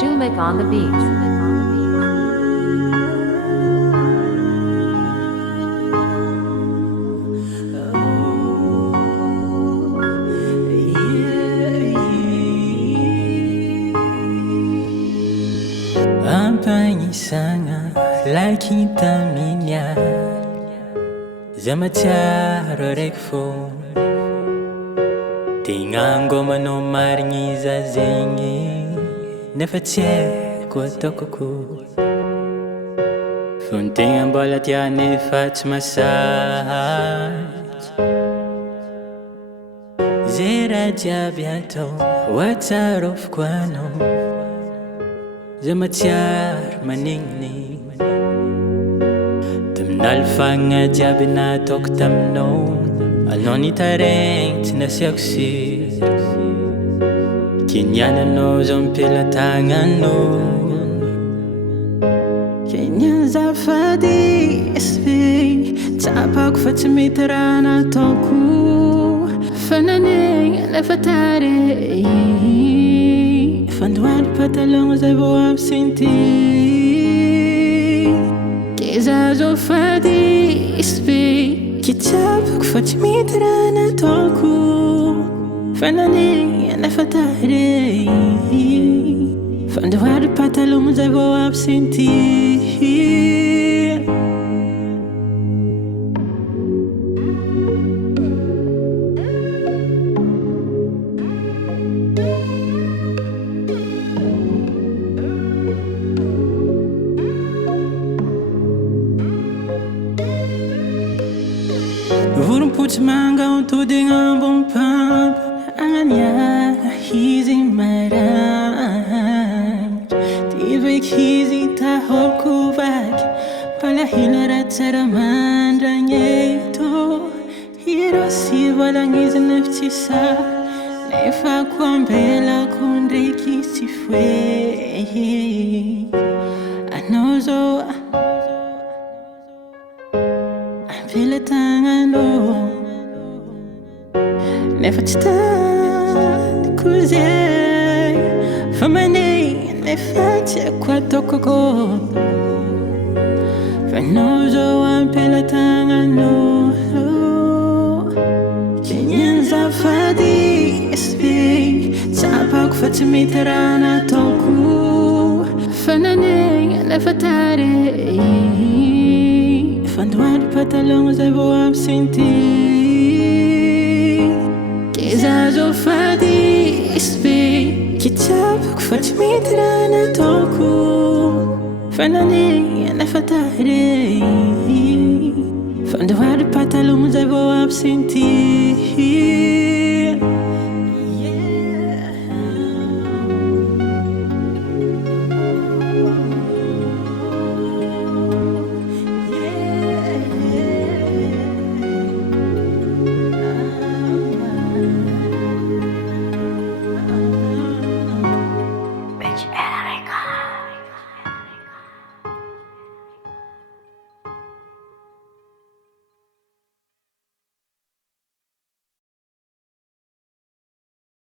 Jumick on the beat. Ampagnisagna lakita miniary za matsiaro araiky fô tegnango manao marigny iza zegny nefa tsy haiko ataoko akory fô ny tegna mbola tia nefa tsy masaky zay raha jiaby atao hoatsarofoko anao za matsiaro manegniny tamin'aly fagna jiaby nataoko taminao anao nitaregny tsy nasiako siry keniananao zao mipela-tagnanao kenianzafady esve tsapako fa tsy mety raha nataoko fananegna nefa tare fandoary patalogno zay vao absenti keza zao fady isve kitsapako fa tsy mety raha nataoko fananegna nefa tare fandoary patalogno zay vao absenti Vorompotsy manga ontodina ambony pampa agnaniara izy marangitra tivaiky izy tahoko vaky palahila raha tsara mandragneto hiro sy volagnizy nefa tsy sa nefa ko ambelako ndraiky tsy foe anao zao ampela-tagnanao nefa tsy tadiko zay fa manegna nefa tsy haiko ataoko akory fa anao zao ampela-tagnanao kenianzafady esve tsapako fa tsy mety raha nataoko fananegna nefa tare fandoary patalogno zay vao absenti keza zao fady isve kitsapako fa tsy mety raha nataoko fananegna nefa tare fandoary patalogno zay vao absenti